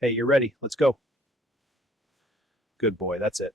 Hey, you're ready. Let's go. Good boy. That's it.